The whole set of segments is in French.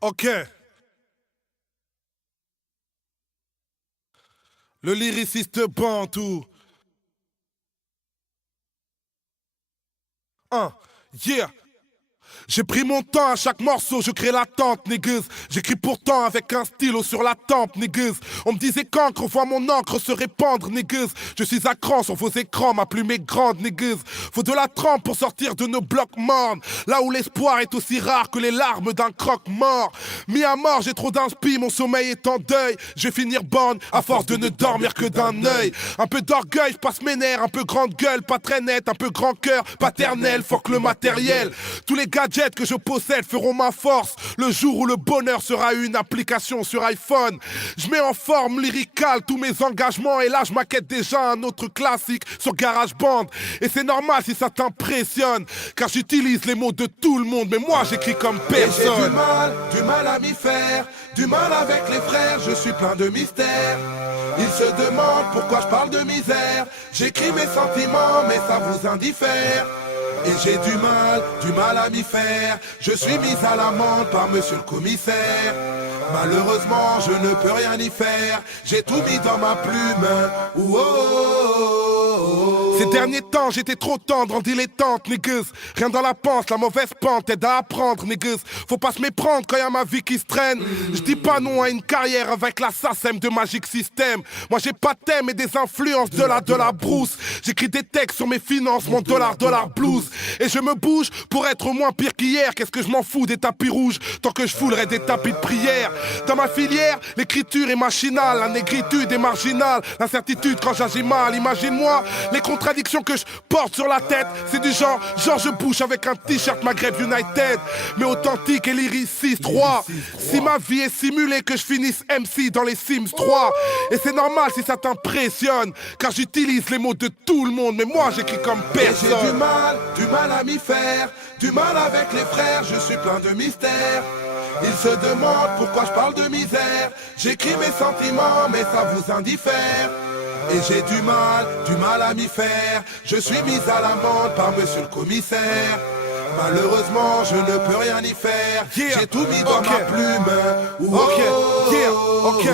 Ok. Le lyriciste Bantou. Yeah. J'ai pris mon temps à chaque morceau, je crée l'attente, niggas. J'écris pourtant avec un stylo sur la tempe, niggas. On me disait qu'encre, voit mon encre se répandre, niggas. Je suis à cran sur vos écrans, ma plume est grande, niggas. Faut de la trempe pour sortir de nos blocs mornes. Là où l'espoir est aussi rare que les larmes d'un croque-mort. Mis à mort, j'ai trop d'inspi, mon sommeil est en deuil. Je vais finir borne à force de ne dormir que d'un œil. Un peu d'orgueil, je passe mes nerfs, un peu grande gueule, pas très net, un peu grand cœur, paternel, fuck le matériel. Tous les gadgets que je possède feront ma force le jour où le bonheur sera une application sur iPhone. Je mets en forme lyricale tous mes engagements et là je maquette déjà un autre classique sur GarageBand. Et c'est normal si ça t'impressionne car j'utilise les mots de tout le monde mais moi j'écris comme personne. J'ai du mal à m'y faire, du mal avec les frères, je suis plein de mystères. Ils se demandent pourquoi je parle de misère. J'écris mes sentiments mais ça vous indiffère. Et j'ai du mal à m'y faire. Je suis mis à l'amende par monsieur le commissaire. Malheureusement, je ne peux rien y faire. J'ai tout mis dans ma plume. Ouh, oh, oh, oh. Ces derniers temps, j'étais trop tendre en dilettante, niggas. Rien dans la pente, la mauvaise pente aide à apprendre, niggas. Faut pas se méprendre quand y a ma vie qui se traîne. Je dis pas non à une carrière avec la SACEM de Magic System. Moi j'ai pas de thème et des influences de la brousse. J'écris des textes sur mes finances, mon dollar blues. Et je me bouge pour être moins pire qu'hier. Qu'est-ce que je m'en fous des tapis rouges tant que je foulerai des tapis de prière. Dans ma filière, l'écriture est machinale, la négritude est marginale, l'incertitude quand j'agis mal. Imagine-moi les contradictions que je porte sur la tête. C'est du genre George Bush avec un t-shirt Maghreb United, mais authentique et lyriciste 3. Si ma vie est simulée, que je finisse MC dans les Sims 3. Et c'est normal si ça t'impressionne, car j'utilise les mots de tout le monde, mais moi j'écris comme personne. J'ai du mal à m'y faire, du mal avec les frères, je suis plein de mystères. Ils se demandent pourquoi je parle de misère. J'écris mes sentiments mais ça vous indiffère. Et j'ai du mal à m'y faire. Je suis mis à l'amende par monsieur le commissaire. Malheureusement, je ne peux rien y faire. J'ai tout mis dans ma plume. Ouh, Ok.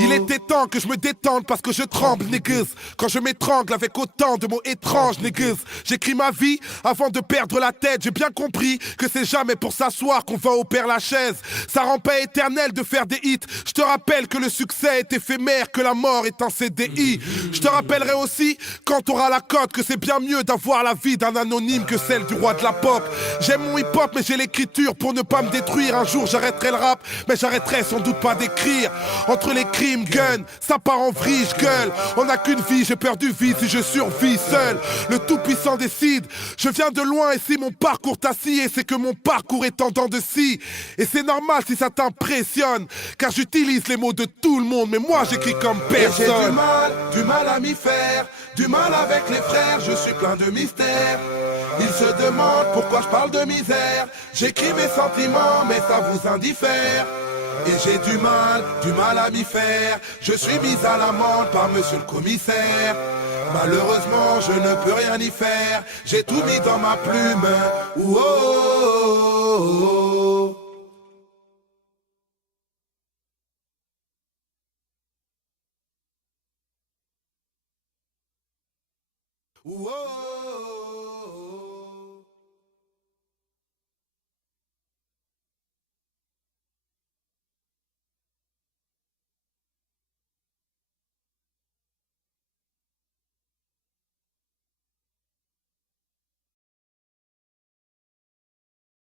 Il était temps que je me détende parce que je tremble, niggas. Quand je m'étrangle avec autant de mots étranges, niggas. J'écris ma vie avant de perdre la tête. J'ai bien compris que c'est jamais pour s'asseoir qu'on va au Père Lachaise. Ça rend pas éternel de faire des hits. Je te rappelle que le succès est éphémère, que la mort est un CDI. Je te rappellerai aussi, quand t'auras la cote, que c'est bien mieux d'avoir la vie d'un anonyme que celle du roi de la pop. J'aime mon hip-hop mais j'ai l'écriture pour ne pas me détruire. Un jour j'arrêterai le rap mais j'arrêterai sans doute pas d'écrire. Entre les crimes, gun, ça part en vrille, je gueule. On n'a qu'une vie, j'ai peur du vide si je survis seul. Le tout-puissant décide, je viens de loin et si mon parcours t'a scié, c'est que mon parcours est en dents de scie. Et c'est normal si ça t'impressionne, car j'utilise les mots de tout le monde, mais moi j'écris comme personne. J'ai du mal à m'y faire, du mal avec les frères, je suis plein de mystères. Ils se demandent pourquoi je parle de misère. J'écris mes sentiments mais ça vous indiffère. Et j'ai du mal à m'y faire. Je suis mis à l'amende par monsieur le commissaire. Malheureusement je ne peux rien y faire. J'ai tout mis dans ma plume. Ouh, oh, oh, oh. Ouh, oh, oh.